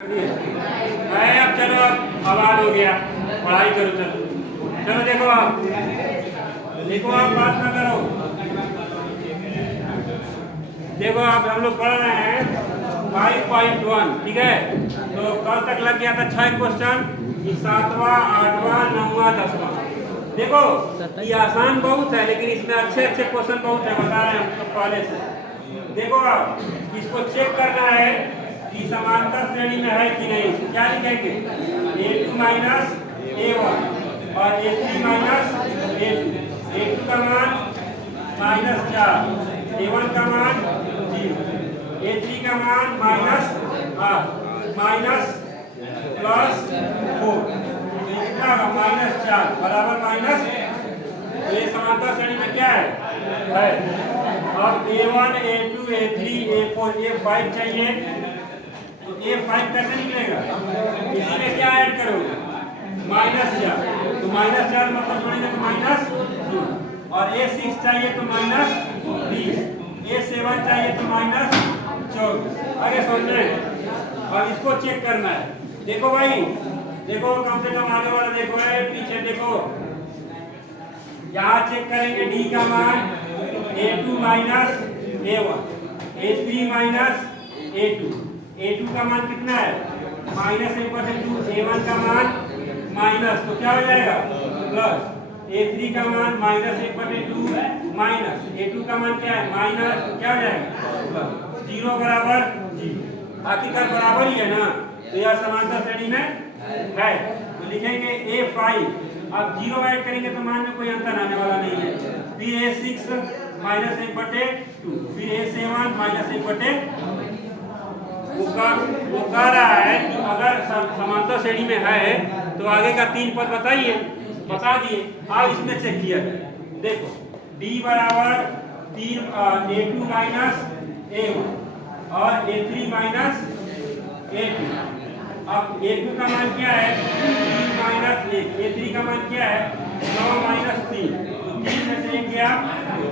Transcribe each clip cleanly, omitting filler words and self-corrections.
अब चलो आवाज हो गया, पढ़ाई करो। चलो चलो देखो आप बात ना करो। देखो आप हम लोग पढ़ रहे हैं 5.1, ठीक है। तो कल तक लग गया था 6 क्वेश्चन, 7वां 8वां 9वां 10वां। देखो ये आसान बहुत है, लेकिन इसमें अच्छे अच्छे क्वेश्चन बहुत है, बता रहे हैं हम तो पहले से। देखो आप इसको चेक करना है कि समांतर श्रेणी में है कि नहीं। क्या लिखेंगे? A2 माइनस A1 और A3 माइनस A2। A2 का मान -4, A1 का मान 0, A3 का मान माइनस प्लस 4, तो ये कितना होगा? -4 बराबर माइनस। तो ये समांतर श्रेणी में क्या है? अब A1 A2 A3 A4 A5 चाहिए। तो A5 कैसे निकलेगा? इसी में क्या ऐड करोगे? -4, तो -4 मतलब जोड़ेंगे तो -2, और A6 चाहिए तो -20, A7 चाहिए तो -24। आगे समझे? और इसको चेक करना है। देखो भाई, देखो कम से कम आगे वाला देखो है, पीछे देखो। यहाँ चेक करेंगे D का मान A2 minus A1, A3 minus A2। A2 का मान कितना है? -1/2, A1 का मान माइनस, तो क्या हो जाएगा? प्लस। A3 का मान -1/2 माइनस, A2 का मान क्या है? माइनस, क्या हो जाएगा? प्लस। 0 बराबर 0, आखिरकार बराबर ही है ना, तो यह समांतर श्रेणी में है। तो लिखेंगे A5। अब 0 ऐड करेंगे तो मान में कोई अंतर आने वाला नहीं है। फिर A6 -1/2, फिर A7 -1/2। वो कह रहा है कि अगर समांतर श्रेणी में है तो आगे का 3 पद बताइए, बता दिए। अब इसमें चेक किया जाए। देखो D बराबर 3 A2 माइनस A1 और A3 माइनस A2। अब A2 का मान क्या है? 3 माइनस 1। A3 का मान क्या है? 9 माइनस 3। तो 3 में से 1 गया,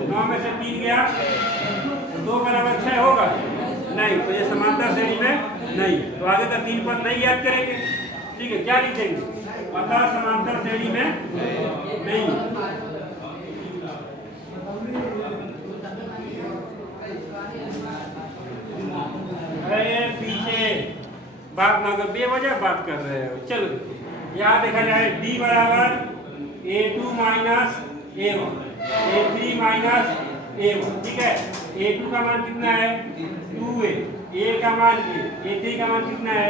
9 में से 3 गया, तो 2 बराबर 6 होगा? नहीं, तो ये समांतर श्रेणी में नहीं। तो आगे का 3 पद नहीं याद करेंगे, ठीक है। क्या लिखेंगे? अतः समांतर श्रेणी में नहीं। अरे पीछे बात ना कर, बेवजह बात कर रहे हो। चलो यहाँ देखा जाए, D बराबर A2 minus A1, A3 minus A1, ठीक है। A2 का मान कितना है? 2A, A का मान A, A3 का मान कितना है?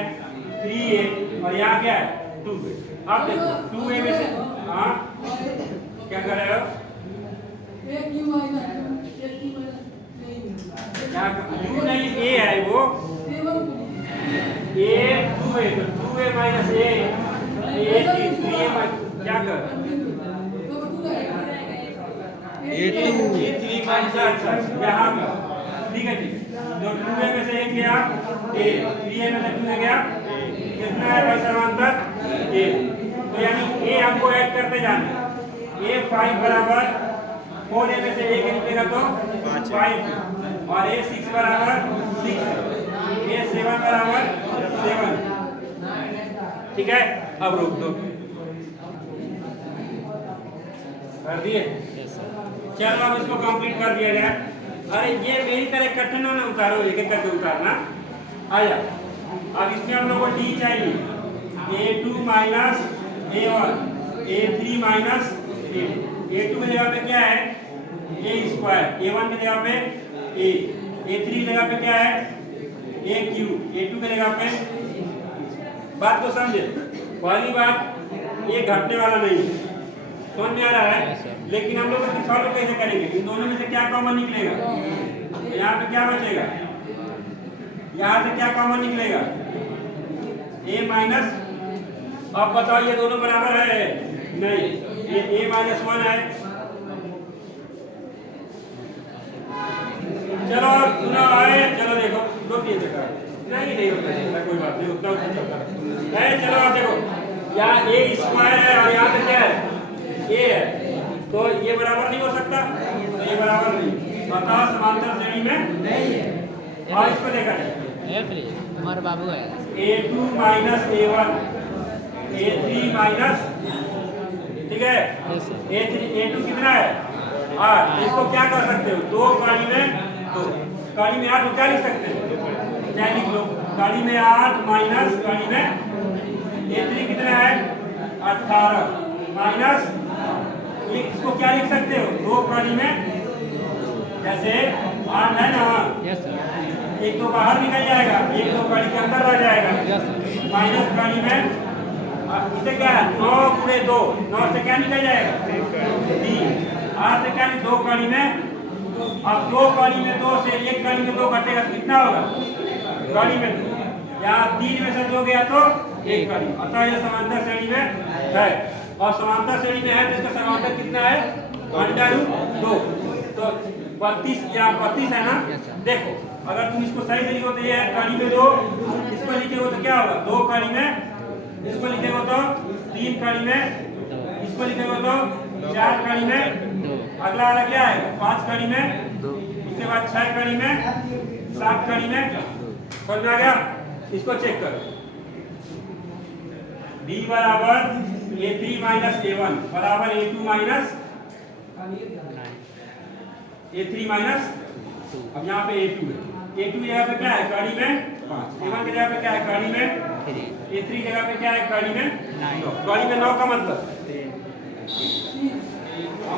3A, और यहाँ क्या है? 2A। अब देखो 2A में से क्या कर रहे हो? U नहीं, A है वो। A 2A, तो 2A माइनस A, A3 क्या कर? A3 माइनस यहाँ का, ठीक है। जो 2A में से 1 गया A, 3A में से 2 गया, कितना है भाई समांतर? A। तो यानी A हमको ऐड करते जाना। A5 बराबर 4A में से 1 निकलेगा तो 5, और A6 बराबर 6, A7 बराबर 7, ठीक है। अब रोक दो, कर दिए। चलो अब इसको कंप्लीट कर दिया जाए। अरे ये मेरी तरह कठिन ना उतारो, एक एक करके उतारना। आया, अब इसमें हम लोग को D चाहिए। A2 minus A1, A3 minus A2। A2 की जगह पे क्या है? A square. A1 की जगह पे A, A3 की जगह पे क्या है? AQ, A2 की जगह पे। बात को समझे। पहली बात, ये घटने वाला नहीं है, समझ में आ रहा है। लेकिन हम लोग सॉल्व कैसे करेंगे? इन दोनों में से क्या कॉमन निकलेगा? तो यहाँ पे क्या बचेगा? यहाँ से क्या कॉमन निकलेगा? A minus. अब बताओ ये दोनों बराबर है? नहीं, ये A -1 है। चलो सुना है, चलो देखो, रोकिए देखा नहीं होता, कोई बात नहीं, उतना चलता है। चलो आप देखो, यहाँ A स्क्वायर है और यहाँ पे क्या है? A है, तो ये बराबर नहीं हो सकता, तो ये बराबर नहीं, अतः समांतर श्रेणी में नहीं है। और इसको देखा जाए, तुम्हारा बाबू है। A2 minus A1 A3 minus, ठीक है, A2 कितना है 8। तो इसको क्या कर सकते हो, 2 कड़ी में 2, कड़ी में 8 क्या लिख सकते हो, क्या लिख लो, कड़ी में 8 माइनस कड़ी में A3 कितना है 18 माइनस, इसको क्या लिख सकते हो 2 कड़ी में, जैसे 8 है ना, एक तो बाहर निकल जाएगा, एक तो कड़ी के अंदर रह जाएगा, माइनस कड़ी में इसे क्या है 9 गुणे 2, 9 से क्या निकल जाएगा 3, 8 से क्या 2 कड़ी में, अब 2 कड़ी में 2 से 1 कड़ी में 2 घटेगा कितना होगा, कड़ी में 2, या 3 में से 2 गया तो 1 कड़ी, अतः यह समांतर श्रेणी में है, और समांतर श्रेणी में है तो इसका समांतर कितना है √2, तो 32 या 32 है ना। देखो अगर तुम इसको सही से लिखो तो ये है कड़ी में 2, इसको लिखेगा तो क्या होगा 2 कड़ी में, इसको लिखेगा तो 3 कड़ी में, इसको लिखेगा तो 4 कड़ी में, अगला वाला क्या है 5 कड़ी में, उसके बाद 6 कड़ी में, 7 कड़ी में, समझ में आ गया। इसको चेक करो, D बराबर A3 माइनस A1 बराबर A2 माइनस A3 माइनस, अब यहाँ पे A2 है, A2 जगह पे क्या है कड़ी में 5, A1 की जगह पे क्या है कड़ी में 3, A3 जगह पे क्या है कड़ी में 9, कड़ी में 9 का मतलब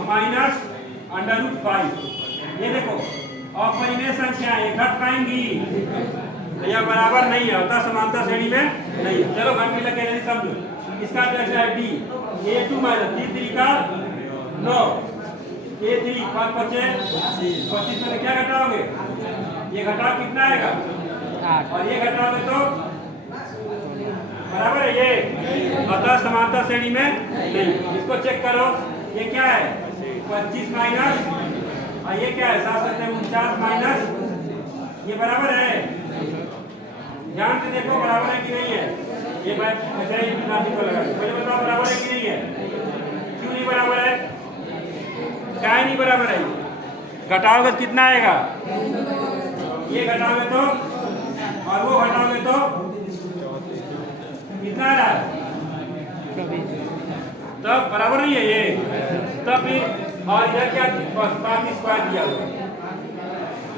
माइनस √5, ये देखो अपरिमेय संख्या ये घट पाएंगी, यह बराबर नहीं है, होता समांतर श्रेणी में नहीं है। चलो घट के लगे नहीं समझो, इसका जैसा है D A2 माइनस 3 का 9, A3 5 25 में क्या घटाओगे, ये घटाओ कितना आएगा 8, और ये घटाओगे तो बराबर है ये, अतः समांतर श्रेणी में नहीं। इसको चेक करो, ये क्या है 25 माइनस, और ये क्या है 749 माइनस, ये बराबर है, ध्यान से देखो बराबर है कि नहीं है, ये मैं ऐसे ही नाटी को लगा, मुझे बताओ बराबर है कि नहीं है, क्यों नहीं बराबर है, क्या नहीं बराबर है, घटाओगे तो कितना आएगा, ये घटाओगे तो और वो घटाओगे तो कितना आ रहा है, तब बराबर नहीं है ये, तब भी, और इधर क्या 7 स्क्वायर दिया हुआ।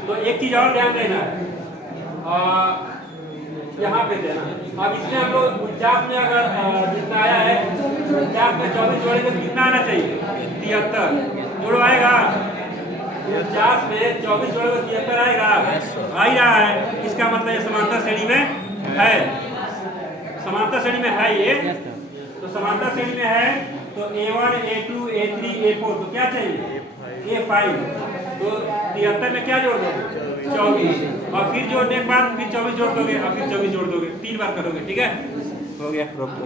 तो एक चीज और ध्यान देना है, यहाँ पे देना, अब इसमें हम लोग 49 में अगर जितना आया है 49 में 24 जोड़ेंगे तो कितना आना चाहिए 73, जोड़ो आएगा 49 में 24 जोड़ेंगे 73 आएगा, आ ही रहा है, इसका मतलब ये समांतर श्रेणी में है, समांतर श्रेणी में है ये, तो समांतर श्रेणी में है तो A1 A2 A3 A4 तो क्या चाहिए A5, तो 73 में क्या जोड़ दोगे 24, और फिर जोड़ने के बाद फिर 24 जोड़ दोगे, और फिर 24 जोड़ दोगे, 3 बार करोगे, ठीक है, हो गया, रोक दो।